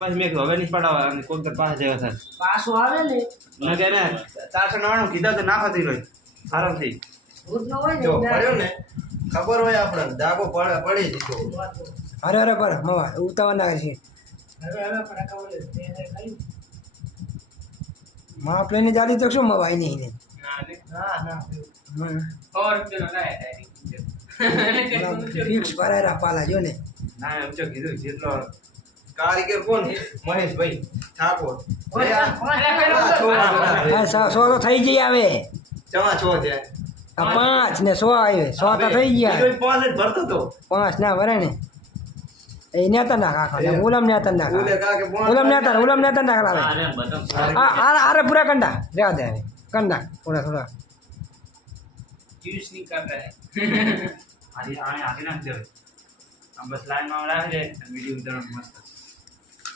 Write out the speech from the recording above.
બસ મેં હવે નહીં પડાવવા અને કોક પાસે જેવા થાય પાછો આવે ને ન કે ને 499 કીધા તો ના ફતી લોય આરામથી ભૂત ન હોય ને જો પડ્યો ને ખબર હોય આપણે દાગો પડી દીધો અરે અરે પર મવા ઉતાવળ ના છે હવે ફટાકા ઓલે તે ખાઈ માં પ્લેને જાલી તો શું મવાય નહીં ને ના ફિક્સ ભરાયરા પાલા જો ને ના એમ તો કીધું જેટલો કારીગર કોણ છે મહેશભાઈ ઠાકોર હા 100 તો થઈ જઈ આવે ચવા છો છે આ 5 ને 100 આવે 100 તો થઈ ગયા ઈ પાંચ જ ભરતો તો 5 ના ભરે ને એ નેતા ના કાકા ગુલામ નેતા ના ઓલે કાકે ગુલામ નેતા ના લાવે આને બટન આ અરે પૂરા કંડા રેવા દે કંડા થોડા થોડા यूज नहीं कर रहा है આને આને નાખ દે આમ બસ લાઈનમાં રાખી દે વિડિયો ઉતારવાનું મસ્ત